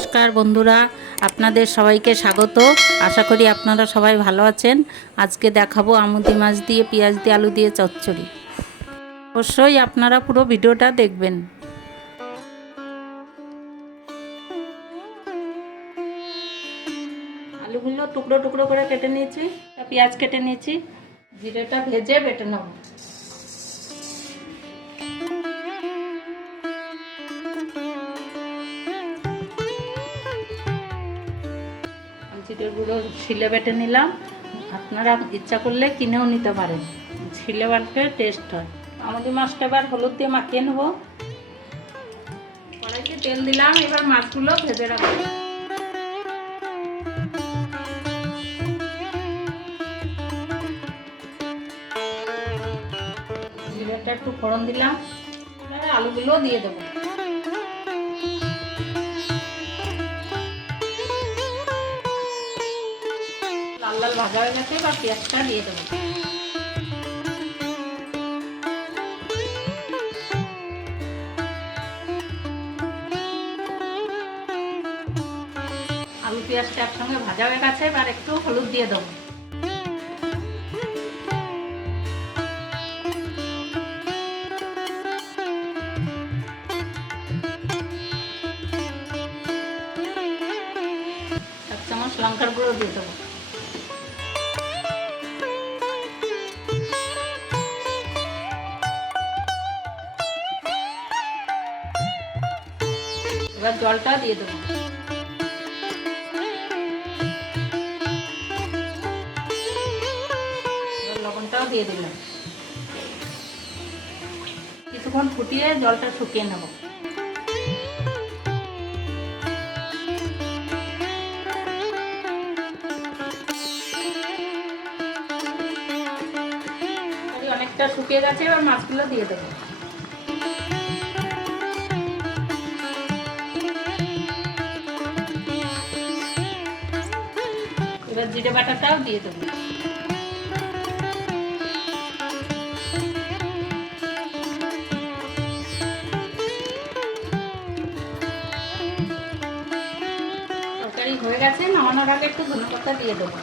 নমস্কার বন্ধুরা, আপনাদের সবাইকে স্বাগত। আশা করি আপনারা সবাই ভালো আছেন। আজকে দেখাবো আমুদি মাছ দিয়ে পেঁয়াজ দিয়ে আলু দিয়ে চচ্চড়ি। অবশ্যই আপনারা পুরো ভিডিওটা দেখবেন। আলুগুলো টুকরো টুকরো করে কেটে নিয়েছি, পেঁয়াজ কেটে নিয়েছি, জিরেটা ভেজে বেটে নেব। জিরের গুঁড়ো শিলে বেটে নিলাম। আপনারা ইচ্ছা করলে কিনেও নিতে পারেন, শিলে বাটলে টেস্ট হয়। আমাদের মাছটা এবার হলুদ দিয়ে মাখিয়ে নেব। কড়াইতে তেল দিলাম, এবার মাছগুলো ভেজে রাখবো। জিরেটা একটু ফোড়ন দিলাম, এবার আলুগুলো দিয়ে দেবো। লাল লাল ভাজা হয়ে গেছে, এবার পেঁয়াজটা দিয়ে দেবো। আলু পেঁয়াজটা একসঙ্গে ভাজা হয়ে গেছে, এবার একটু হলুদ দিয়ে দেবো। এক চামচ লঙ্কার গুঁড়ো দিয়ে দেবো। এবার জলটা দিয়ে দেবো। লবণটাও দিয়ে দিলাম। কিছুক্ষণ ফুটিয়ে জলটা শুকিয়ে নেব। অনেকটা শুকিয়ে গেছে, এবার মাছগুলো দিয়ে দেবো। এবার জিরে বাটাটাও দিয়ে দেবো। তরকারি হয়ে গেছে, নামানোর আগে একটু ধনেপাতা দিয়ে দেবো।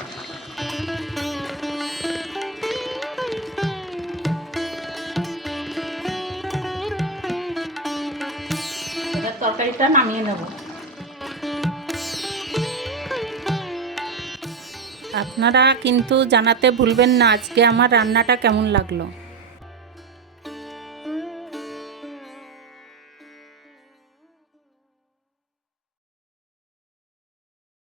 এবার তরকারিটা নামিয়ে নেব। আপনারা কিন্তু জানাতে ভুলবেন না আজকে আমার রান্নাটা কেমন লাগলো।